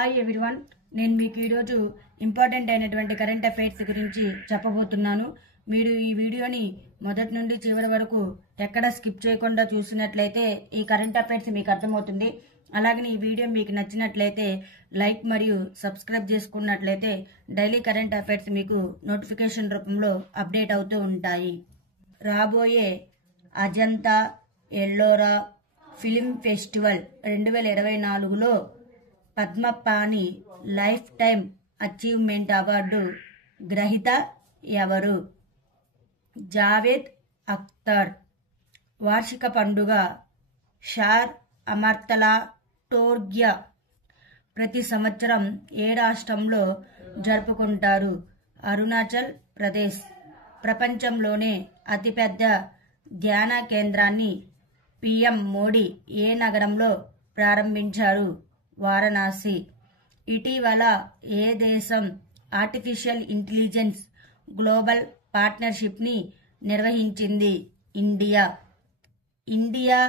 Hi everyone, నేను మీకు ఈరోజు ఇంపార్టెంట్ అయినటువంటి కరెంట్ అఫైర్స్ గురించి చెప్పబోతున్నాను. మీరు ఈ వీడియోని మొదటి నుండి చివరి వరకు ఎక్కడ స్కిప్ చేయకుండా చూసినట్లయితే ఈ కరెంట్ అఫైర్స్ మీకు అర్థమవుతుంది. అలాగే ఈ వీడియో మీకు నచ్చినట్లయితే లైక్ మరియు సబ్స్క్రైబ్ చేసుకున్నట్లయితే డైలీ కరెంట్ అఫైర్స్ మీకు నోటిఫికేషన్ రూపంలో అప్డేట్ అవుతూ ఉంటాయి. రాబోయే అజంతా ఎల్లోరా ఫిల్మ్ ఫెస్టివల్ 2024లో Padmapani lifetime achievement award గ్రహీత ఎవరు? జావేద్ అఖ్తర్. వార్షిక పండుగ షార్ అమర్తలా టోర్గ్యా ప్రతి సంవత్సరం ఏ రాష్ట్రంలో జరుపుకుంటారు? అరుణాచల్ ప్రదేశ్. ప్రపంచంలోనే అతిపెద్ద ధ్యాన కేంద్రాన్ని పీఎం మోడీ ఏ నగరంలో ప్రారంభించారు? వారణాసి. ఇటీవల ఏ దేశం ఆర్టిఫిషియల్ ఇంటెలిజెన్స్ గ్లోబల్ పార్ట్నర్షిప్ని నిర్వహించింది? ఇండియా. ఇండియా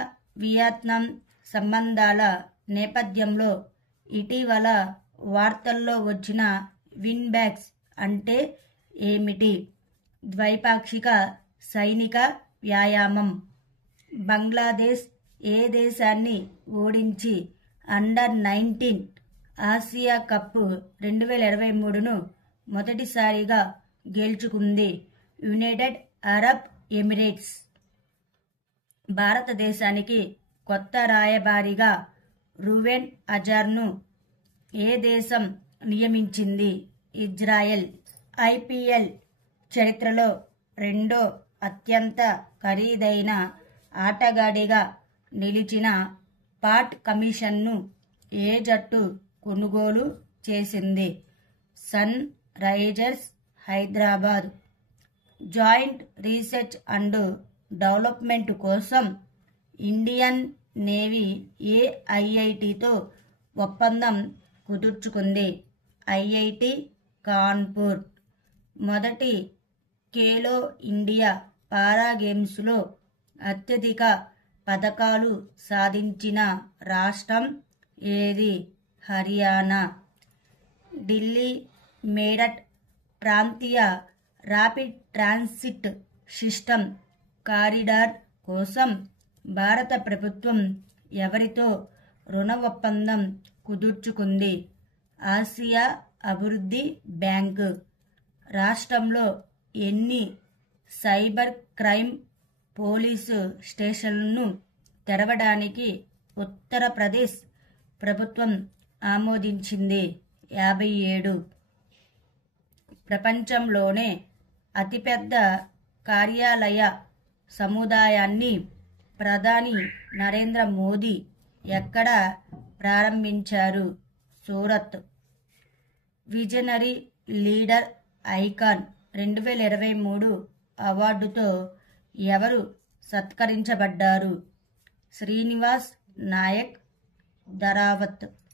వియత్నాం సంబంధాల నేపథ్యంలో ఇటీవల వార్తల్లో వచ్చిన విన్ బ్యాక్స్ అంటే ఏమిటి? ద్వైపాక్షిక సైనిక వ్యాయామం. బంగ్లాదేశ్ ఏ దేశాన్ని ఓడించి అండర్-19 ఆసియా కప్ 2023ను మొదటిసారిగా గెలుచుకుంది? United Arab Emirates. భారతదేశానికి కొత్త రాయబారిగా రూవెన్ అజార్ను ఏ దేశం నియమించింది? ఇజ్రాయెల్. ఐపీఎల్ చరిత్రలో రెండో అత్యంత ఖరీదైన ఆటగాడిగా నిలిచిన పాట్ కమిషన్ను ఏ జట్టు కొనుగోలు చేసింది? Sunrisers Hyderabad. Joint research and development కోసం ఇండియన్ నేవీ ఏ ఐఐటితో ఒప్పందం కుదుర్చుకుంది? ఐఐటి కాన్పూర్. మొదటి ఖేలో ఇండియా పారా గేమ్స్లో అత్యధిక పతకాలు సాధించిన రాష్ట్రం ఏది? హర్యానా. ఢిల్లీ మేరట్ ప్రాంతీయ ర్యాపిడ్ ట్రాన్సిట్ సిస్టమ్ కారిడార్ కోసం భారత ప్రభుత్వం ఎవరితో రుణ ఒప్పందం కుదుర్చుకుంది? ఆసియా అభివృద్ధి బ్యాంకు. రాష్ట్రంలో ఎన్ని సైబర్ క్రైమ్ పోలీసు స్టేషన్లను తెరవడానికి ఉత్తరప్రదేశ్ ప్రభుత్వం ఆమోదించింది? 57. ప్రపంచంలోనే అతిపెద్ద కార్యాలయ సముదాయాన్ని ప్రధాని నరేంద్ర మోదీ ఎక్కడ ప్రారంభించారు? సూరత్. విజనరీ లీడర్ ఐకాన్ 2023 అవార్డుతో ఎవరు సత్కరించబడ్డారు? శ్రీనివాస్ నాయక్ ధరావత్.